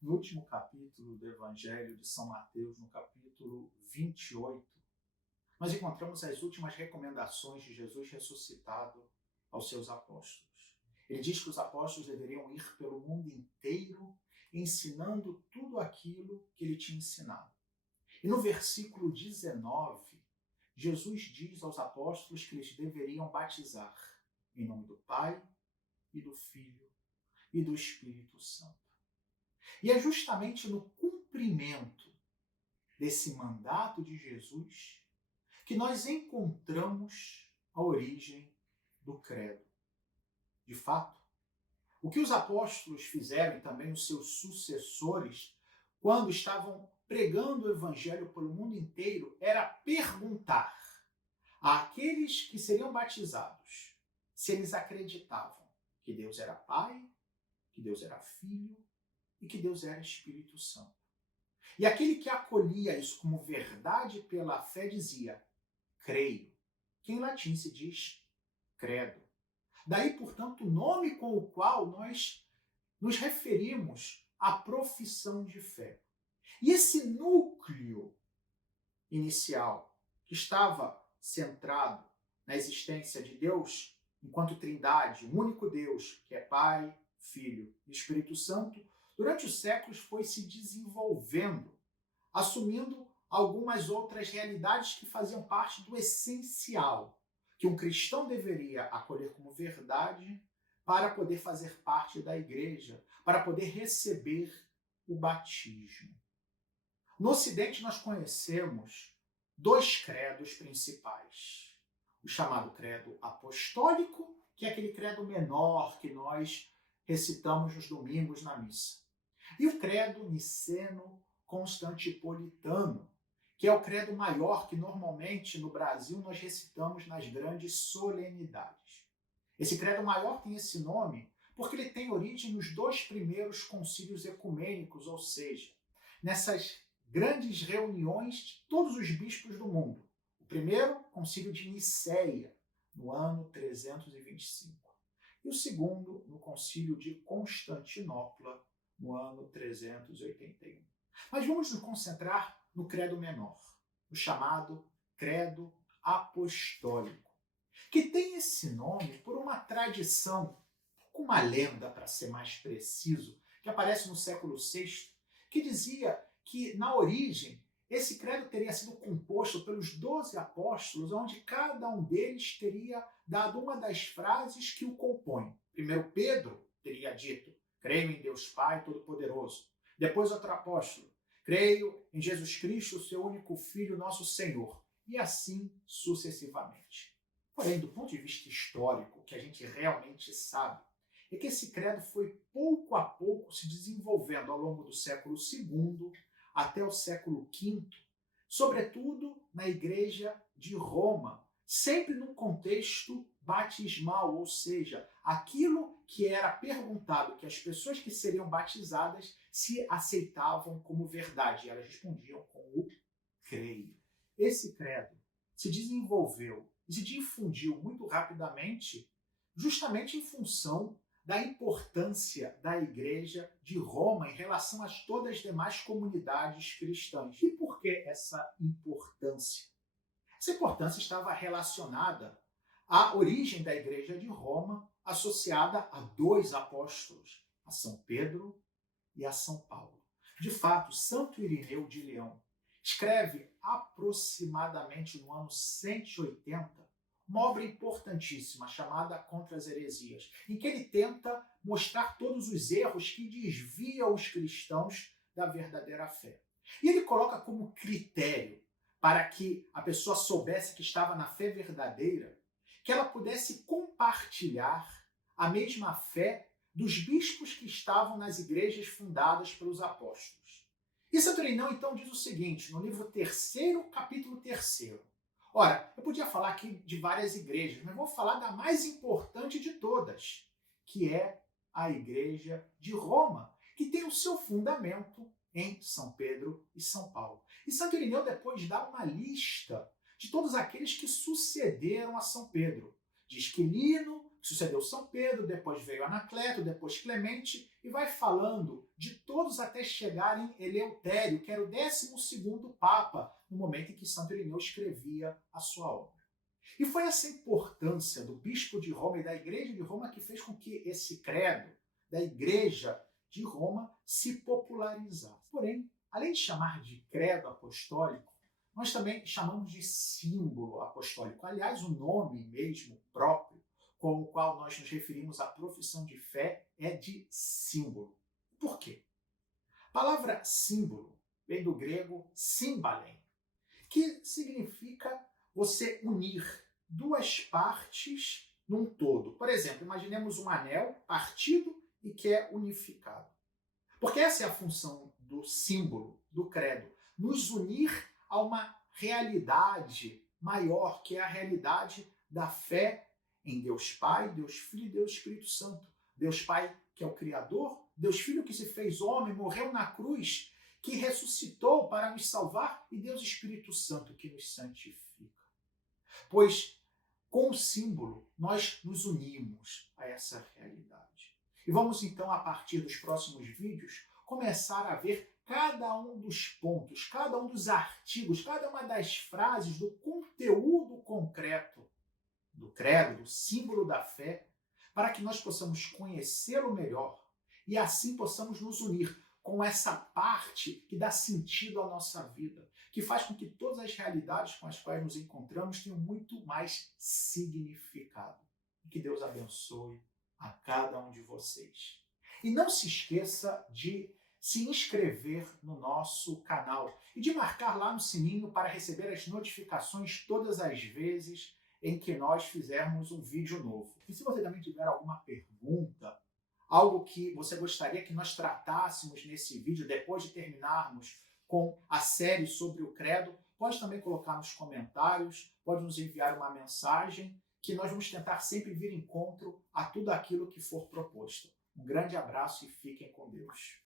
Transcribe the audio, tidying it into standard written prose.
No último capítulo do Evangelho de São Mateus, no capítulo 28, nós encontramos as últimas recomendações de Jesus ressuscitado aos seus apóstolos. Ele diz que os apóstolos deveriam ir pelo mundo inteiro ensinando tudo aquilo que ele tinha ensinado. E no versículo 19, Jesus diz aos apóstolos que eles deveriam batizar em nome do Pai e do Filho e do Espírito Santo. E é justamente no cumprimento desse mandato de Jesus que nós encontramos a origem do credo. De fato, o que os apóstolos fizeram e também os seus sucessores, quando estavam pregando o evangelho pelo mundo inteiro, era perguntar àqueles que seriam batizados se eles acreditavam que Deus era Pai, que Deus era Filho e que Deus era Espírito Santo. E aquele que acolhia isso como verdade pela fé dizia, creio, que em latim se diz credo. Daí, portanto, o nome com o qual nós nos referimos à profissão de fé. E esse núcleo inicial, que estava centrado na existência de Deus enquanto Trindade, um único Deus, que é Pai, Filho e Espírito Santo, durante os séculos foi se desenvolvendo, assumindo algumas outras realidades que faziam parte do essencial, que um cristão deveria acolher como verdade para poder fazer parte da igreja, para poder receber o batismo. No Ocidente nós conhecemos dois credos principais. O chamado credo apostólico, que é aquele credo menor que nós recitamos nos domingos na missa. E o credo niceno-constantipolitano, que é o credo maior que normalmente no Brasil nós recitamos nas grandes solenidades. Esse credo maior tem esse nome porque ele tem origem nos dois primeiros concílios ecumênicos, ou seja, nessas grandes reuniões de todos os bispos do mundo. O primeiro, concílio de Nicéia, no ano 325. E o segundo, no concílio de Constantinopla, no ano 381. Mas vamos nos concentrar no credo menor, o chamado credo apostólico, que tem esse nome por uma tradição, com uma lenda, para ser mais preciso, que aparece no século VI, que dizia que, na origem, esse credo teria sido composto pelos 12 apóstolos, onde cada um deles teria dado uma das frases que o compõem. Primeiro, Pedro teria dito, creio em Deus Pai Todo-Poderoso. Depois, outro apóstolo, creio em Jesus Cristo, seu único Filho, nosso Senhor. E assim sucessivamente. Porém, do ponto de vista histórico, o que a gente realmente sabe é que esse credo foi pouco a pouco se desenvolvendo ao longo do século II até o século V, sobretudo na Igreja de Roma, sempre num contexto batismal, ou seja, aquilo que era perguntado, que as pessoas que seriam batizadas se aceitavam como verdade, e elas respondiam com o creio. Esse credo se desenvolveu e se difundiu muito rapidamente, justamente em função da importância da Igreja de Roma em relação a todas as demais comunidades cristãs. E por que essa importância? Essa importância estava relacionada à origem da Igreja de Roma, associada a dois apóstolos, a São Pedro e a São Paulo. De fato, Santo Irineu de Leão escreve aproximadamente no ano 180 uma obra importantíssima chamada Contra as Heresias, em que ele tenta mostrar todos os erros que desviam os cristãos da verdadeira fé. E ele coloca como critério para que a pessoa soubesse que estava na fé verdadeira, que ela pudesse compartilhar a mesma fé dos bispos que estavam nas igrejas fundadas pelos apóstolos. E Santo Irineu, então, diz o seguinte, no livro 3º, capítulo 3º. Ora, eu podia falar aqui de várias igrejas, mas vou falar da mais importante de todas, que é a Igreja de Roma, que tem o seu fundamento em São Pedro e São Paulo. E Santo Irineu depois dá uma lista de todos aqueles que sucederam a São Pedro. Diz que Lino Sucedeu São Pedro, depois veio Anacleto, depois Clemente, e vai falando de todos até chegar em Eleutério, que era o 12º Papa, no momento em que Santo Irineu escrevia a sua obra. E foi essa importância do bispo de Roma e da Igreja de Roma que fez com que esse credo da Igreja de Roma se popularizasse. Porém, além de chamar de credo apostólico, nós também chamamos de símbolo apostólico. Aliás, o nome mesmo próprio com o qual nós nos referimos à profissão de fé é de símbolo. Por quê? A palavra símbolo vem do grego símbalem, que significa você unir duas partes num todo. Por exemplo, imaginemos um anel partido e que é unificado. Porque essa é a função do símbolo, do credo, nos unir a uma realidade maior, que é a realidade da fé em Deus Pai, Deus Filho e Deus Espírito Santo. Deus Pai, que é o Criador, Deus Filho que se fez homem, morreu na cruz, que ressuscitou para nos salvar, e Deus Espírito Santo que nos santifica. Pois, com o símbolo, nós nos unimos a essa realidade. E vamos então, a partir dos próximos vídeos, começar a ver cada um dos pontos, cada um dos artigos, cada uma das frases do conteúdo concreto do credo, do símbolo da fé, para que nós possamos conhecê-lo melhor e assim possamos nos unir com essa parte que dá sentido à nossa vida, que faz com que todas as realidades com as quais nos encontramos tenham muito mais significado. Que Deus abençoe a cada um de vocês. E não se esqueça de se inscrever no nosso canal e de marcar lá no sininho para receber as notificações todas as vezes em que nós fizermos um vídeo novo. E se você também tiver alguma pergunta, algo que você gostaria que nós tratássemos nesse vídeo, depois de terminarmos com a série sobre o credo, pode também colocar nos comentários, pode nos enviar uma mensagem, que nós vamos tentar sempre vir em encontro a tudo aquilo que for proposto. Um grande abraço e fiquem com Deus.